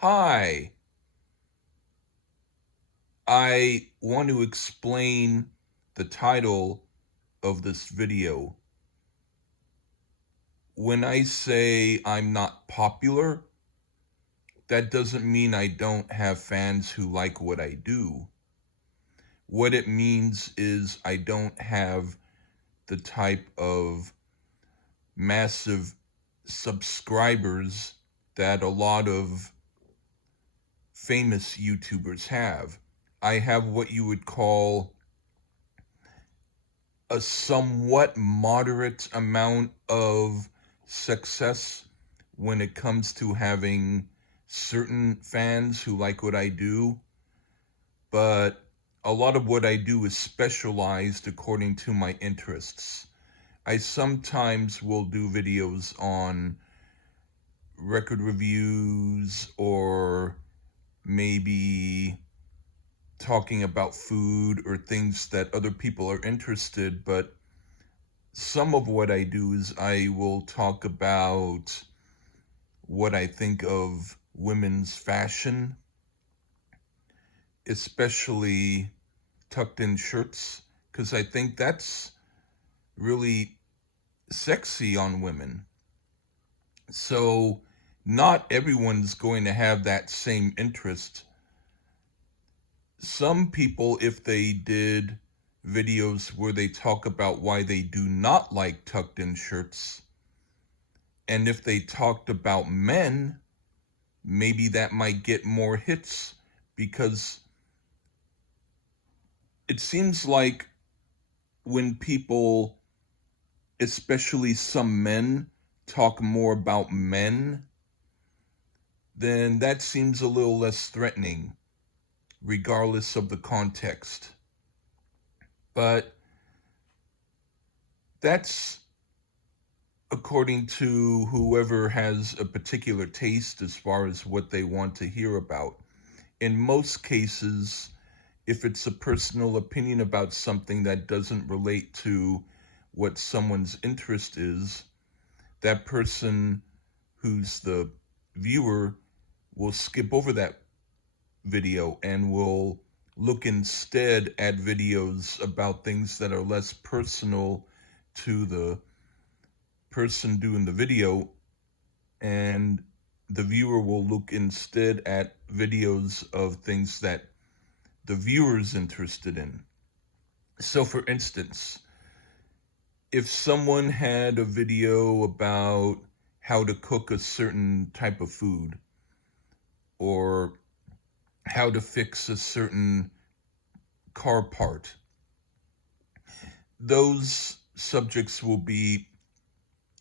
Hi, I want to explain the title of this video. When I say I'm not popular, that doesn't mean I don't have fans who like what I do. What it means is I don't have the type of massive subscribers that a lot of famous YouTubers have. I have what you would call a somewhat moderate amount of success when it comes to having certain fans who like what I do, but a lot of what I do is specialized according to my interests. I sometimes will do videos on record reviews or maybe talking about food or things that other people are interested, but some of what I do is I will talk about what I think of women's fashion, especially tucked in shirts, because I think that's really sexy on women. So, not everyone's going to have that same interest. Some people, if they did videos where they talk about why they do not like tucked in shirts, and if they talked about men, maybe that might get more hits because it seems like when people, especially some men, talk more about men, then that seems a little less threatening, regardless of the context. But that's according to whoever has a particular taste as far as what they want to hear about. In most cases, if it's a personal opinion about something that doesn't relate to what someone's interest is, that person who's the viewer will skip over that video and will look instead at videos about things that are less personal to the person doing the video, and the viewer will look instead at videos of things that the viewer's interested in. So, for instance, if someone had a video about how to cook a certain type of food or how to fix a certain car part, those subjects will be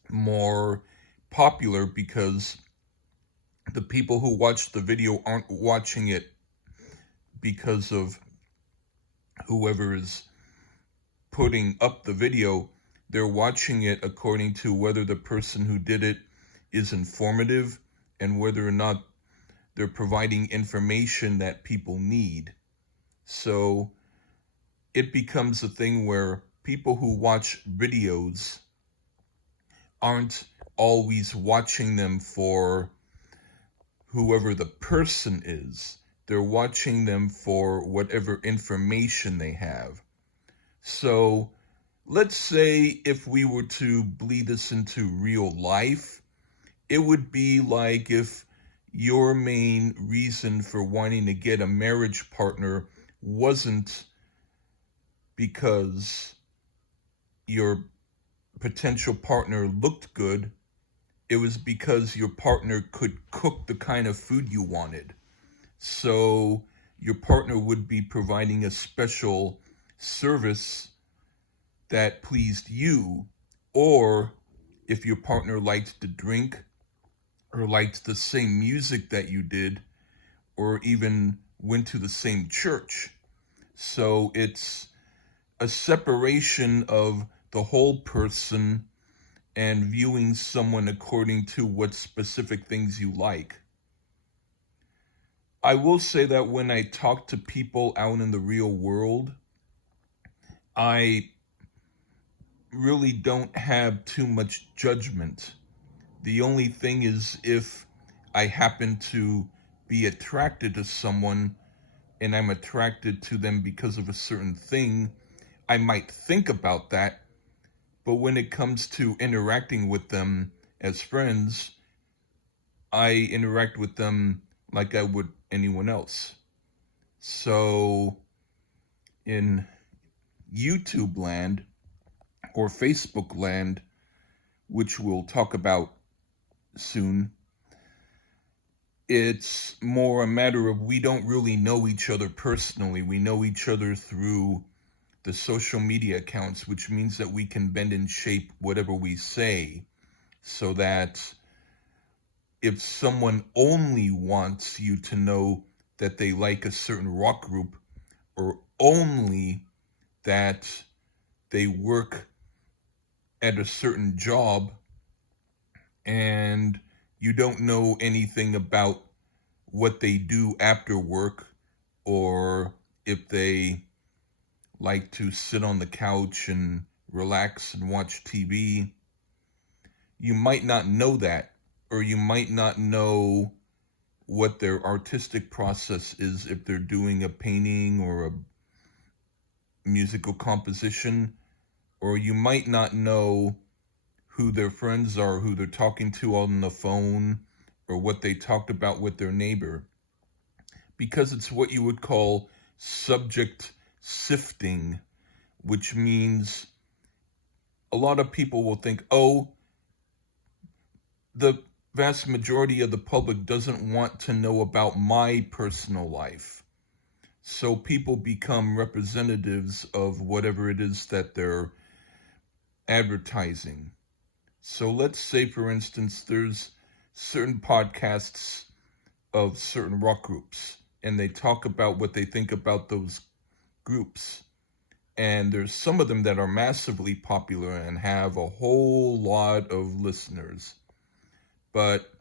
more popular because the people who watch the video aren't watching it because of whoever is putting up the video. They're watching it according to whether the person who did it is informative and whether or not they're providing information that people need. So it becomes a thing where people who watch videos aren't always watching them for whoever the person is. They're watching them for whatever information they have. So let's say if we were to bleed this into real life, it would be like if your main reason for wanting to get a marriage partner wasn't because your potential partner looked good, it was because your partner could cook the kind of food you wanted. So your partner would be providing a special service that pleased you, or if your partner liked to drink or liked the same music that you did, or even went to the same church. So it's a separation of the whole person and viewing someone according to what specific things you like. I will say that when I talk to people out in the real world, I really don't have too much judgment. The only thing is if I happen to be attracted to someone and I'm attracted to them because of a certain thing, I might think about that. But when it comes to interacting with them as friends, I interact with them like I would anyone else. So in YouTube land or Facebook land, which we'll talk about soon, it's more a matter of we don't really know each other personally. We know each other through the social media accounts, which means that we can bend and shape whatever we say so that if someone only wants you to know that they like a certain rock group or only that they work at a certain job and you don't know anything about what they do after work or if they like to sit on the couch and relax and watch TV, you might not know that, or you might not know what their artistic process is if they're doing a painting or a musical composition, or you might not know who their friends are, who they're talking to on the phone, or what they talked about with their neighbor, because it's what you would call subject sifting, which means a lot of people will think, oh, the vast majority of the public doesn't want to know about my personal life. So people become representatives of whatever it is that they're advertising. So let's say, for instance, there's certain podcasts of certain rock groups, and they talk about what they think about those groups. And there's some of them that are massively popular and have a whole lot of listeners. But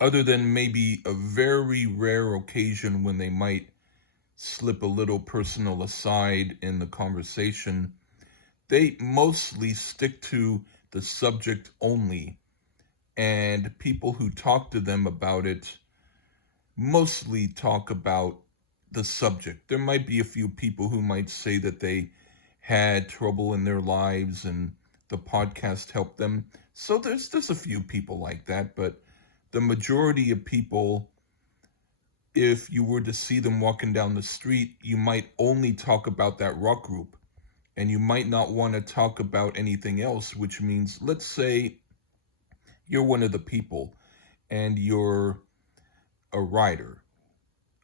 other than maybe a very rare occasion when they might slip a little personal aside in the conversation, they mostly stick to the subject only. And people who talk to them about it mostly talk about the subject. There might be a few people who might say that they had trouble in their lives and the podcast helped them. So there's a few people like that, but the majority of people, if you were to see them walking down the street, you might only talk about that rock group and you might not want to talk about anything else, which means, let's say you're one of the people and you're a writer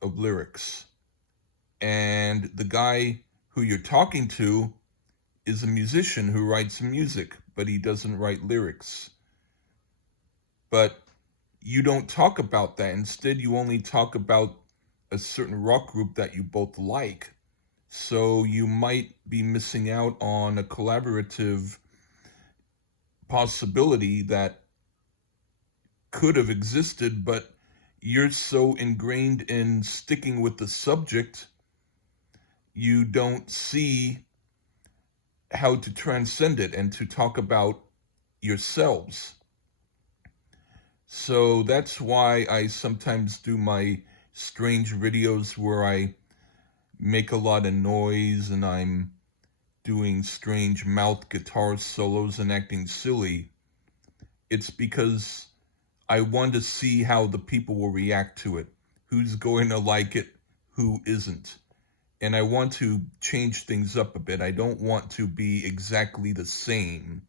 of lyrics, and the guy who you're talking to is a musician who writes music, but he doesn't write lyrics. But you don't talk about that. Instead, you only talk about a certain rock group that you both like. So you might be missing out on a collaborative possibility that could have existed, but you're so ingrained in sticking with the subject, you don't see how to transcend it and to talk about yourselves. So that's why I sometimes do my strange videos where I make a lot of noise and I'm doing strange mouth guitar solos and acting silly. It's because I want to see how the people will react to it, who's going to like it, who isn't. And I want to change things up a bit. I don't want to be exactly the same,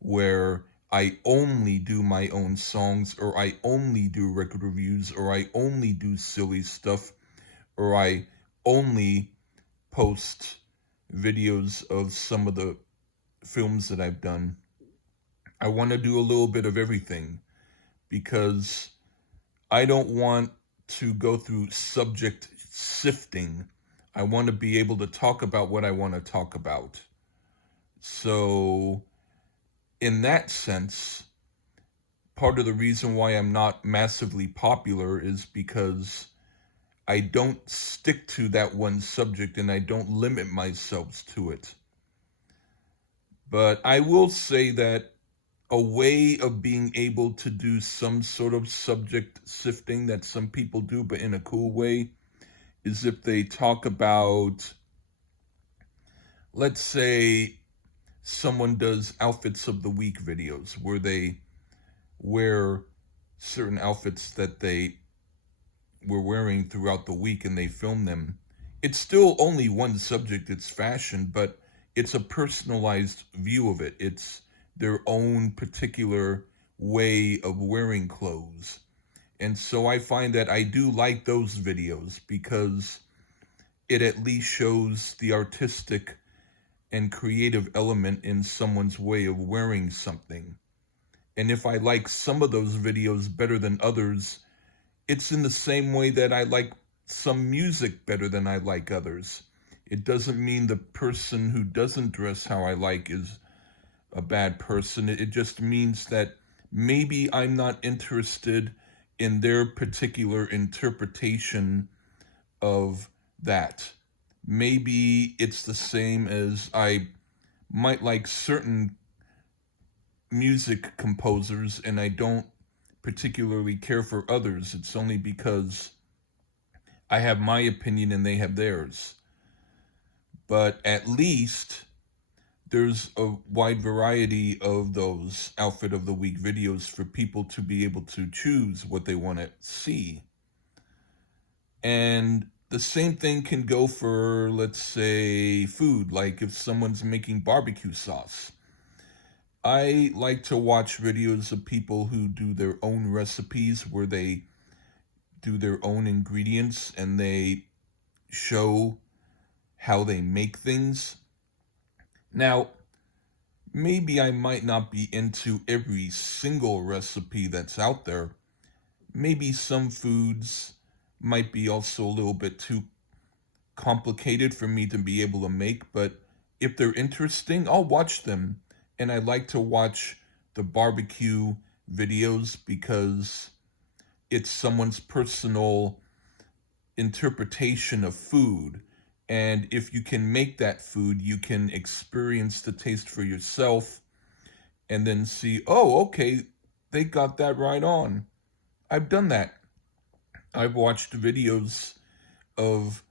where I only do my own songs, or I only do record reviews, or I only do silly stuff, or I only post videos of some of the films that I've done. I want to do a little bit of everything because I don't want to go through subject sifting. I want to be able to talk about what I want to talk about. So in that sense, part of the reason why I'm not massively popular is because I don't stick to that one subject and I don't limit myself to it. But I will say that a way of being able to do some sort of subject sifting that some people do, but in a cool way, is if they talk about, let's say, someone does outfits of the week videos where they wear certain outfits that they were wearing throughout the week and they film them. It's still only one subject, it's fashion, but it's a personalized view of it. It's their own particular way of wearing clothes. And so I find that I do like those videos because it at least shows the artistic and creative element in someone's way of wearing something. And if I like some of those videos better than others, it's in the same way that I like some music better than I like others. It doesn't mean the person who doesn't dress how I like is a bad person. It just means that maybe I'm not interested in their particular interpretation of that. Maybe it's the same as I might like certain music composers and I don't particularly care for others. It's only because I have my opinion and they have theirs. But at least there's a wide variety of those outfit of the week videos for people to be able to choose what they want to see. And the same thing can go for, let's say, food. Like if someone's making barbecue sauce, I like to watch videos of people who do their own recipes where they do their own ingredients and they show how they make things. Now, maybe I might not be into every single recipe that's out there. Maybe some foods might be also a little bit too complicated for me to be able to make, but if they're interesting, I'll watch them. And I like to watch the barbecue videos because it's someone's personal interpretation of food. And if you can make that food, you can experience the taste for yourself and then see, oh, okay, they got that right on. I've done that. I've watched videos of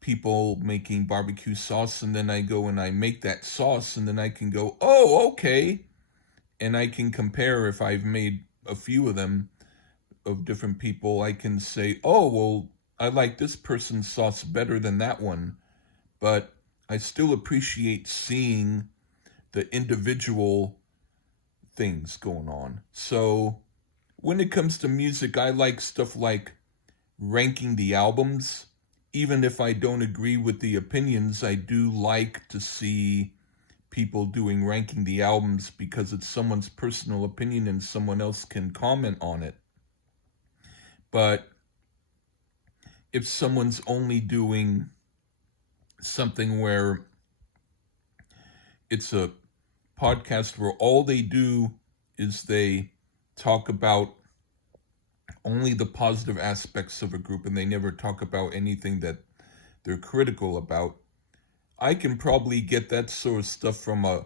people making barbecue sauce, and then I go and I make that sauce, and then I can go, oh, okay. And I can compare if I've made a few of them of different people. I can say, oh, well, I like this person's sauce better than that one. But I still appreciate seeing the individual things going on. So when it comes to music, I like stuff like ranking the albums. Even if I don't agree with the opinions, I do like to see people doing ranking the albums because it's someone's personal opinion and someone else can comment on it. But if someone's only doing something where it's a podcast where all they do is they talk about only the positive aspects of a group and they never talk about anything that they're critical about, I can probably get that sort of stuff from a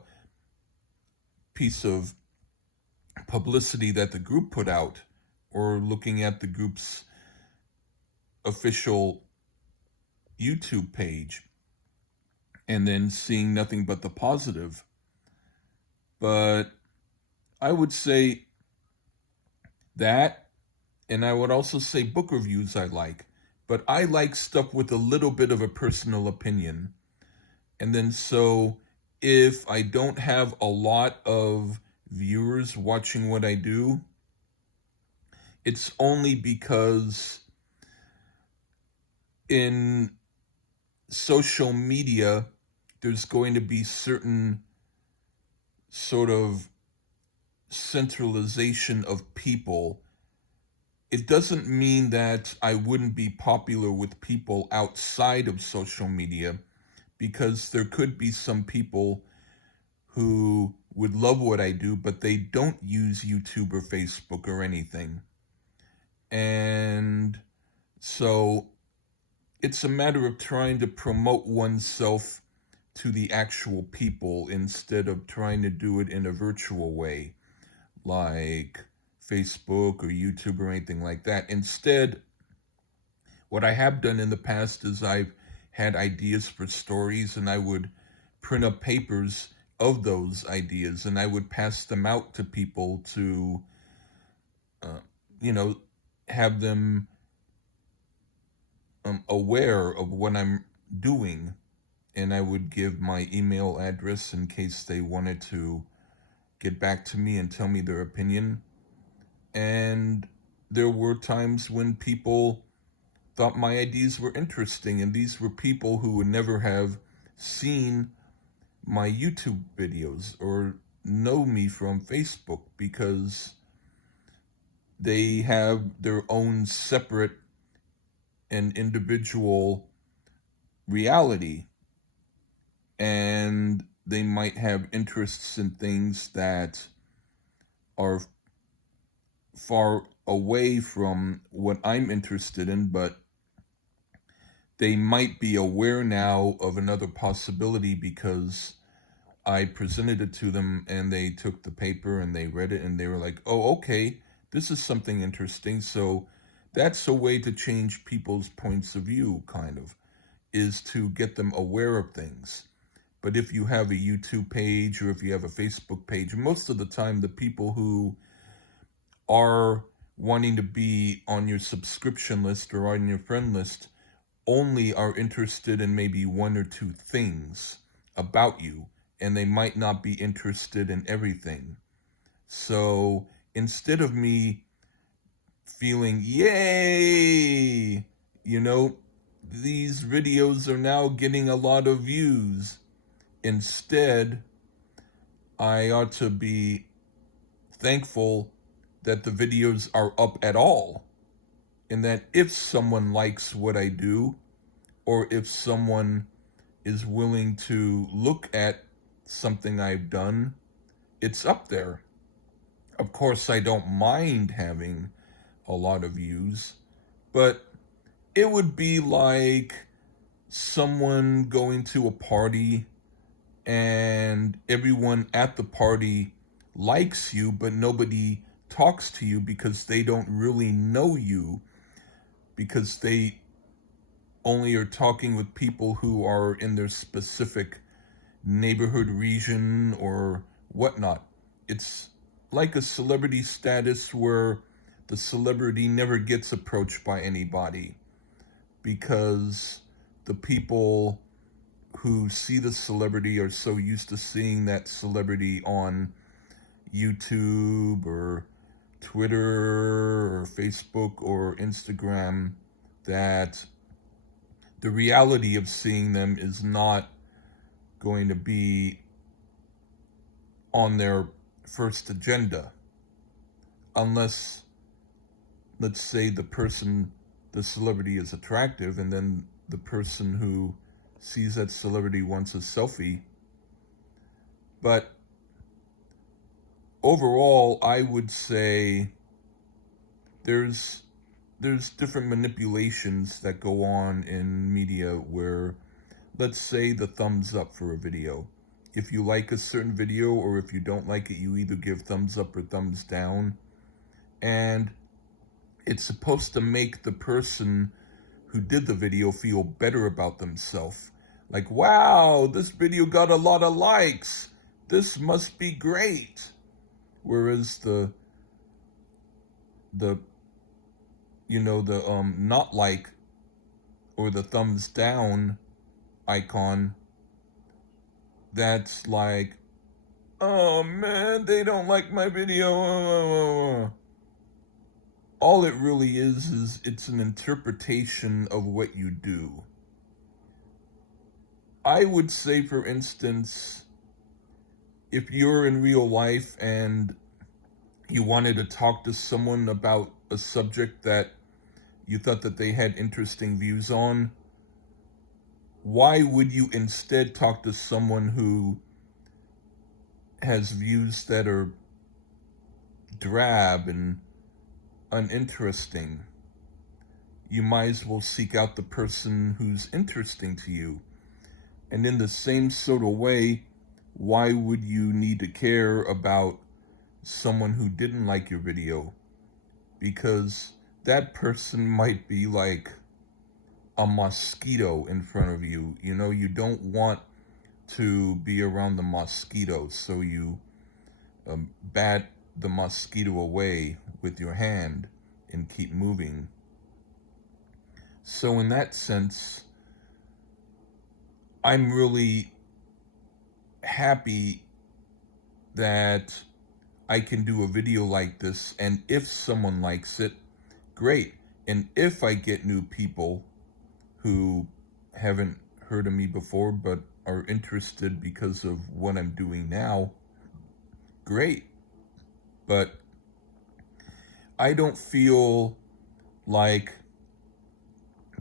piece of publicity that the group put out or looking at the group's official YouTube page and then seeing nothing but the positive. But I would say that, and I would also say book reviews I like, but I like stuff with a little bit of a personal opinion. And then so if I don't have a lot of viewers watching what I do, it's only because in social media, there's going to be certain sort of centralization of people. It doesn't mean that I wouldn't be popular with people outside of social media, because there could be some people who would love what I do, but they don't use YouTube or Facebook or anything. And so it's a matter of trying to promote oneself to the actual people instead of trying to do it in a virtual way. like Facebook or YouTube or anything like that. Instead, what I have done in the past is I've had ideas for stories, and I would print up papers of those ideas, and I would pass them out to people to, uh, you know, have them aware of what I'm doing. And I would give my email address in case they wanted to get back to me and tell me their opinion. And there were times when people thought my ideas were interesting, and these were people who would never have seen my YouTube videos or know me from Facebook, because they have their own separate and individual reality, and they might have interests in things that are far away from what I'm interested in, but they might be aware now of another possibility because I presented it to them, and they took the paper and they read it and they were like, oh, okay, this is something interesting. So that's a way to change people's points of view, kind of, is to get them aware of things. But if you have a YouTube page or if you have a Facebook page, most of the time the people who are wanting to be on your subscription list or on your friend list only are interested in maybe one or two things about you, and they might not be interested in everything. So instead of me feeling, yay, these videos are now getting a lot of views, instead, I ought to be thankful that the videos are up at all. And that if someone likes what I do, or if someone is willing to look at something I've done, it's up there. Of course, I don't mind having a lot of views, but it would be like someone going to a party and everyone at the party likes you, but nobody talks to you because they don't really know you, because they only are talking with people who are in their specific neighborhood, region, or whatnot. It's like a celebrity status where the celebrity never gets approached by anybody, because the people who see the celebrity are so used to seeing that celebrity on YouTube or Twitter or Facebook or Instagram that the reality of seeing them is not going to be on their first agenda, unless, let's say, the celebrity is attractive, and then the person who sees that celebrity wants a selfie. But overall, I would say there's different manipulations that go on in media where, let's say, the thumbs up for a video. If you like a certain video, or if you don't like it, you either give thumbs up or thumbs down. And it's supposed to make the person who did the video feel better about themselves. Like, wow, this video got a lot of likes. This must be great. Whereas the not like or the thumbs down icon, that's like, oh man, they don't like my video. All it really is it's an interpretation of what you do. I would say, for instance, if you're in real life and you wanted to talk to someone about a subject that you thought that they had interesting views on, why would you instead talk to someone who has views that are drab and uninteresting? You might as well seek out the person who's interesting to you. And in the same sort of way, why would you need to care about someone who didn't like your video, because that person might be like a mosquito in front of you. You know, you don't want to be around the mosquito, so you bat the mosquito away with your hand and keep moving. So in that sense, I'm really happy that I can do a video like this, and if someone likes it, great. And if I get new people who haven't heard of me before but are interested because of what I'm doing now, great. But I don't feel like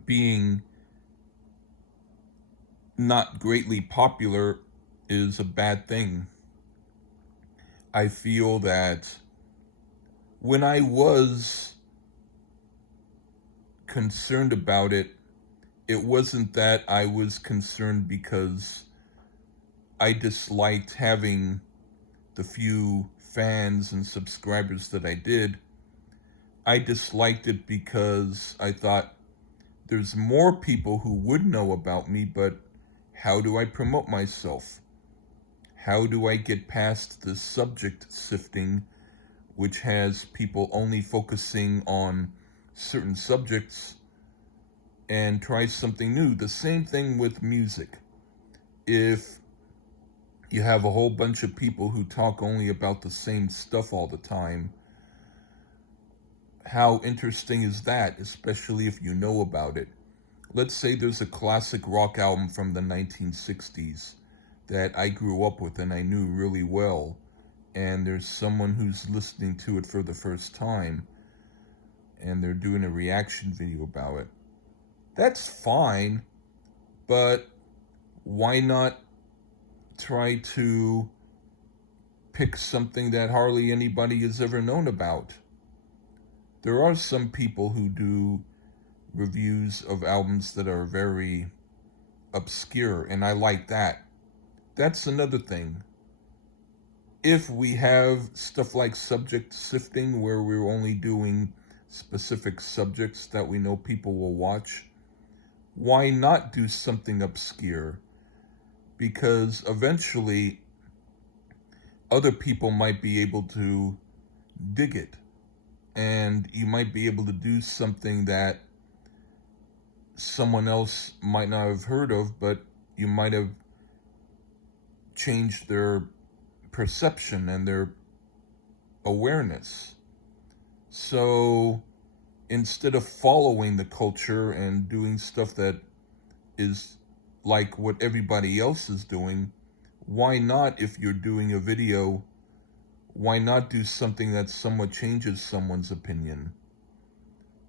being not greatly popular is a bad thing. I feel that when I was concerned about it, it wasn't that I was concerned because I disliked having the few fans and subscribers that I did. I disliked it because I thought there's more people who would know about me, but how do I promote myself? How do I get past the subject sifting, which has people only focusing on certain subjects, and try something new? The same thing with music. If you have a whole bunch of people who talk only about the same stuff all the time, how interesting is that, especially if you know about it? Let's say there's a classic rock album from the 1960s that I grew up with and I knew really well, and there's someone who's listening to it for the first time, and they're doing a reaction video about it. That's fine, but why not try to pick something that hardly anybody has ever known about? There are some people who do reviews of albums that are very obscure, and I like that. That's another thing. If we have stuff like subject sifting, where we're only doing specific subjects that we know people will watch, why not do something obscure? Because eventually other people might be able to dig it, and you might be able to do something that someone else might not have heard of, but you might have changed their perception and their awareness. So instead of following the culture and doing stuff that is like what everybody else is doing, why not, if you're doing a video, why not do something that somewhat changes someone's opinion?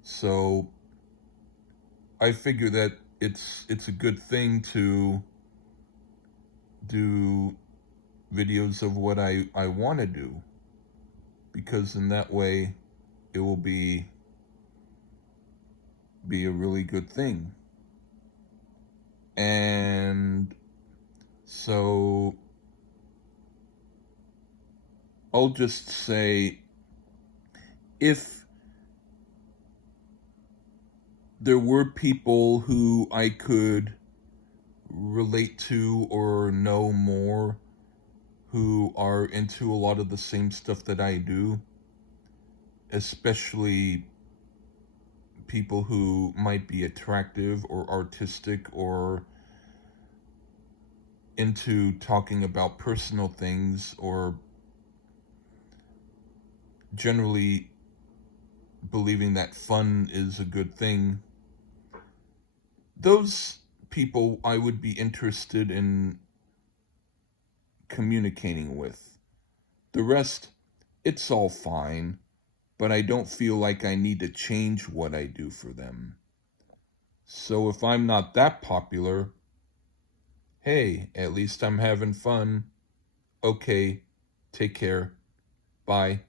So I figure that it's a good thing to do videos of what I want to do, because in that way it will be a really good thing. And so I'll just say, if there were people who I could relate to or know more, who are into a lot of the same stuff that I do, especially people who might be attractive or artistic or into talking about personal things, or generally believing that fun is a good thing, those people I would be interested in communicating with. The rest, it's all fine, but I don't feel like I need to change what I do for them. So if I'm not that popular, hey, at least I'm having fun. Okay, take care. Bye.